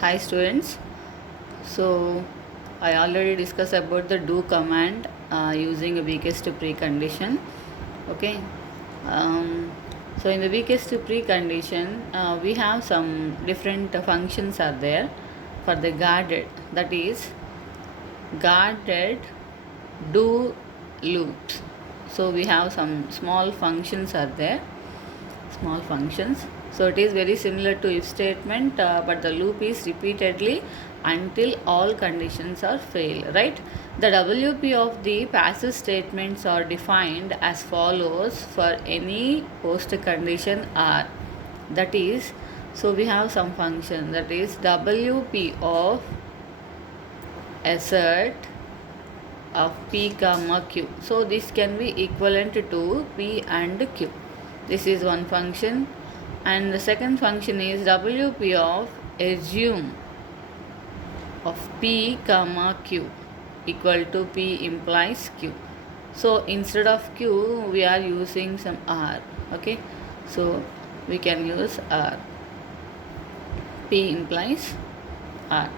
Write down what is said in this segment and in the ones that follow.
Hi students. So I already discussed about the do command using a weakest precondition. Okay. Um, so in the weakest precondition, we have some different functions are there for the guarded. That is guarded do loops. So we have some small functions are there, small functions. So it is very similar to if statement, but the loop is repeatedly until all conditions are fail, right? The WP of the passive statements are defined as follows for any post condition R. That is, so we have some function that is WP of assert of P comma Q. So this can be equivalent to P and Q. This is one function, and the second function is WP of assume of P comma Q equal to P implies Q. So instead of Q we are using some R. Okay, so we can use R. P implies R.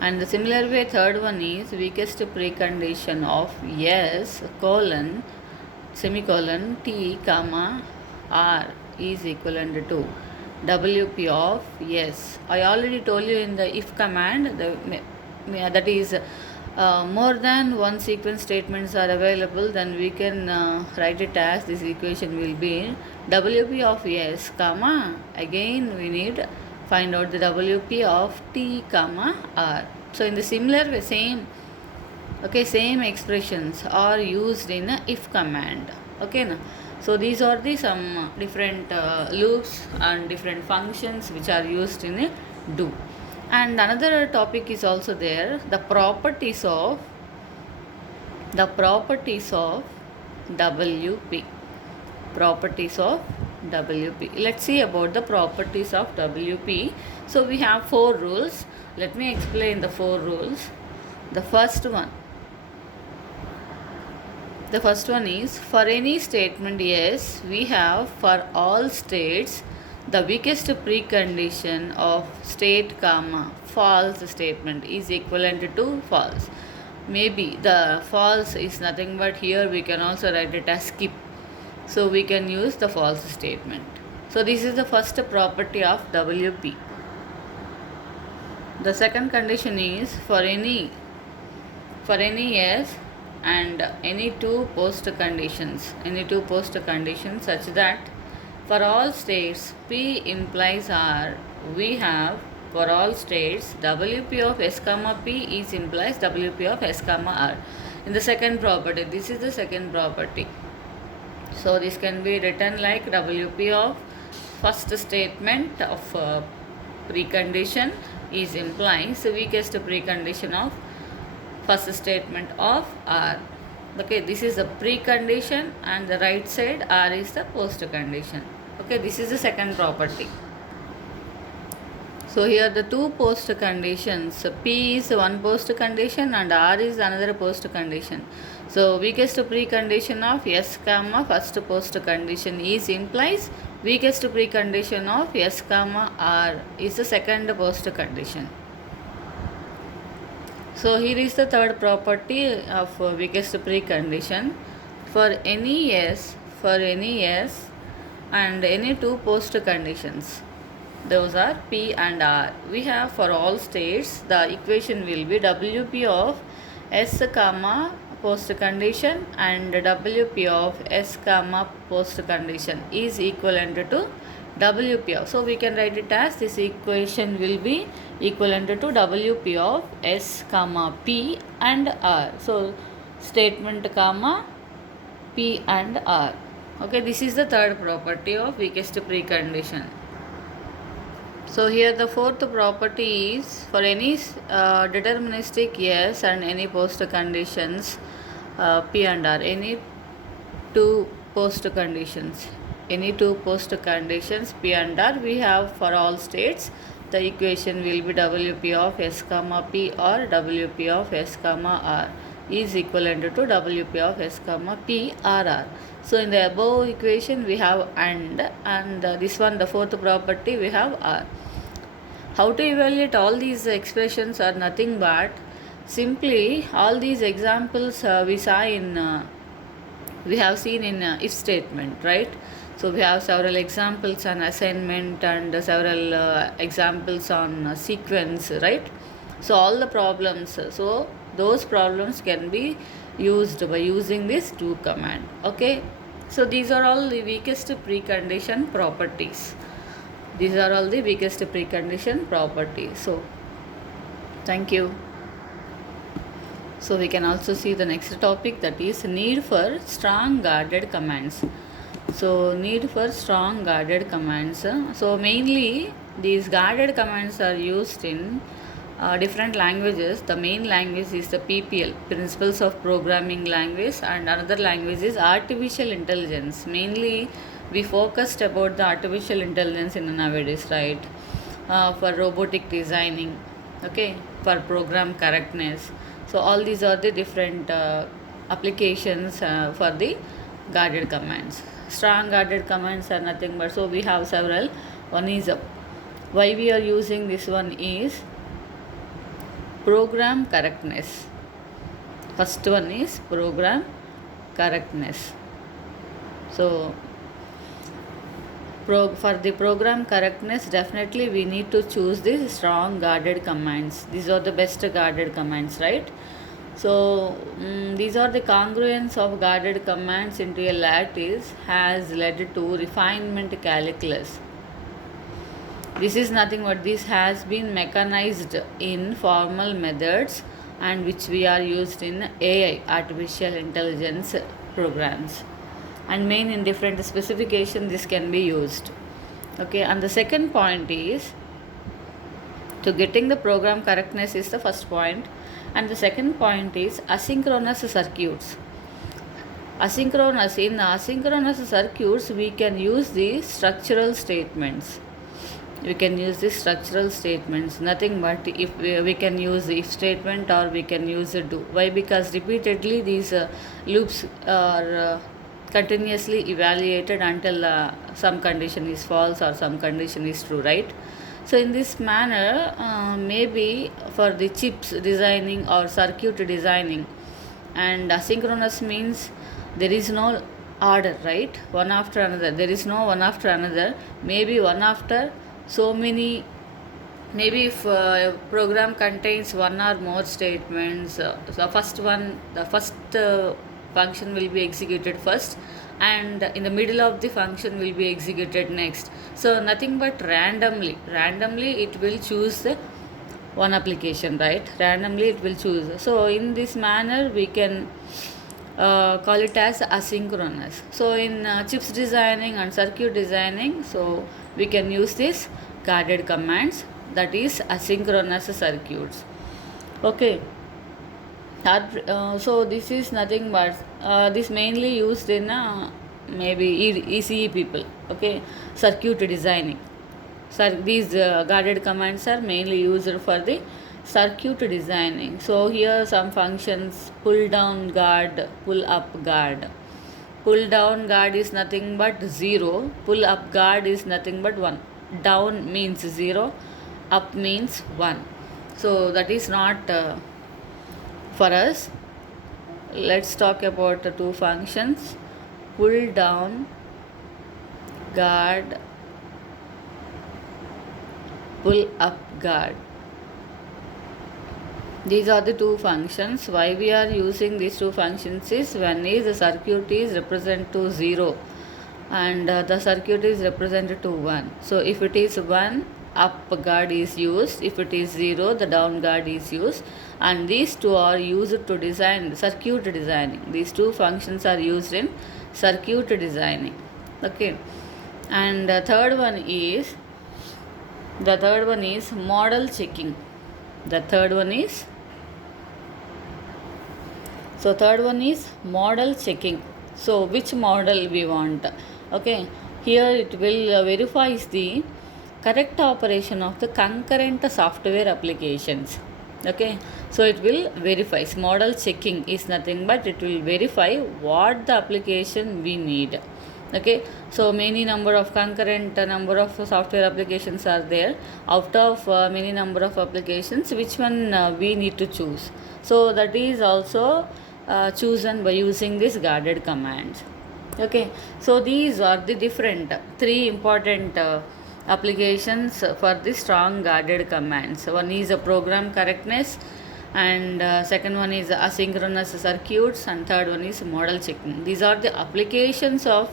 And the similar way third one is weakest precondition of S colon semicolon T comma R is equivalent to WP of S. I already told you in the if command that is more than one sequence statements are available, then we can write it as this equation will be WP of S comma again we need find out the WP of T comma R. So in the similar way same expressions are used in a if command. Okay na? So these are the some different loops and different functions which are used in a do. And another topic is also there, the properties of WP. Properties of WP. Let's see about the properties of WP. So we have 4 rules. Let me explain the 4 rules. The first one is for any statement yes, we have for all states the weakest precondition of state comma false statement is equivalent to false. Maybe the false is nothing but here we can also write it as skip. So we can use the false statement. So this is the first property of WP. The second condition is for any yes and any two post conditions such that for all states P implies R, we have for all states WP of S comma P is implies WP of S comma R. In the second property, this is the second property. So this can be written like WP of first statement of precondition is implies the weakest precondition of first statement of R. Okay, this is the precondition and the right side R is the post condition. Okay, this is the second property. So here the two post conditions, P is one post condition and R is another post condition. So weakest precondition of S comma first post condition is implies weakest precondition of S comma R is the second post condition. So here is the third property of weakest precondition for any S and any two post conditions. Those are P and R. We have for all states the equation will be WP of S comma post condition and WP of S comma post condition is equivalent to WP of. So we can write it as this equation will be equivalent to WP of S comma P and R. So statement comma P and R. Okay, this is the third property of weakest precondition. So here the fourth property is for any deterministic yes and any post conditions P and R, any two post conditions P and R, we have for all states the equation will be WP of S comma P or WP of S comma R is equivalent to WP of S comma P or R. So in the above equation we have and this one the fourth property we have R. How to evaluate all these expressions are nothing but simply all these examples we have seen in if statement, right? So we have several examples on assignment and several examples on sequence, right? So all the problems, so those problems can be used by using this do command. Okay, so these are all the weakest precondition properties. These are all the weakest precondition properties. So thank you. So we can also see the next topic, that is need for strong guarded commands. So need for strong guarded commands. So mainly these guarded commands are used in different languages. The main language is the PPL, Principles of Programming Language, and another language is Artificial Intelligence. Mainly we focused about the artificial intelligence in nowadays, right? For robotic designing, okay, for program correctness. So all these are the different applications for the guarded commands. Strong guarded commands are nothing but, so we have several. One is why we are using this one is program correctness. First one is program correctness. So for the program correctness, definitely we need to choose these strong guarded commands. These are the best guarded commands, right? So these are the congruence of guarded commands into a lattice has led to refinement calculus. This is nothing but this has been mechanized in formal methods and which we are used in AI, artificial intelligence programs, and main in different specification this can be used. Okay, and the second point is to getting the program correctness is the first point, and the second point is asynchronous circuits. In asynchronous circuits we can use the structural statements. Nothing but if we can use the if statement or we can use a do. Why? Because repeatedly these loops are continuously evaluated until some condition is false or some condition is true, right? So in this manner, maybe for the chips designing or circuit designing, and asynchronous means there is no order, right? One after another. There is no one after another. Maybe one after so many. Maybe if program contains one or more statements, the first function will be executed first, and in the middle of the function will be executed next. So nothing but randomly it will choose the one application, right? Randomly it will choose. So in this manner we can call it as asynchronous. So in chips designing and circuit designing, so we can use this guarded commands, that is asynchronous circuits. Okay, so this is nothing but this mainly used in maybe ECE people. Okay, circuit designing. These guarded commands are mainly used for the circuit designing. So here some functions: pull down guard, pull up guard. Pull down guard is nothing but 0, pull up guard is nothing but 1. Down means 0, up means 1. So that is not for us. Let's talk about the two functions: pull down guard, pull up guard. These are the two functions. Why we are using these two functions is when is the circuit is represented to 0 and the circuit is represented to 1. So if it is 1, up guard is used. If it is 0, the down guard is used. And these two are used to design circuit designing. These two functions are used in circuit designing. Okay. And the third one is model checking. Third one is model checking. So which model we want? Okay, here it will verifies the correct operation of the concurrent software applications. Okay, so it will verify. Model checking is nothing but it will verify what the application we need. Okay, so many number of concurrent number of software applications are there. Out of many number of applications, which one we need to choose? So that is also chosen by using this guarded commands. Okay, so these are the different three important applications for the strong guarded commands. One is a program correctness, and second one is asynchronous circuits, and third one is model checking. These are the applications of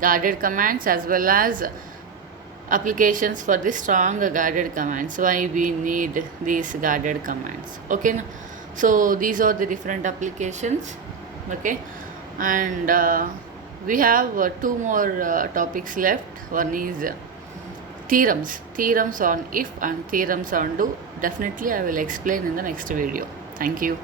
guarded commands as well as applications for the strong guarded commands. Why we need these guarded commands? Okay, so these are the different applications. Okay, and we have two more topics left. One is theorems on if and theorems on do. Definitely I will explain in the next video. Thank you.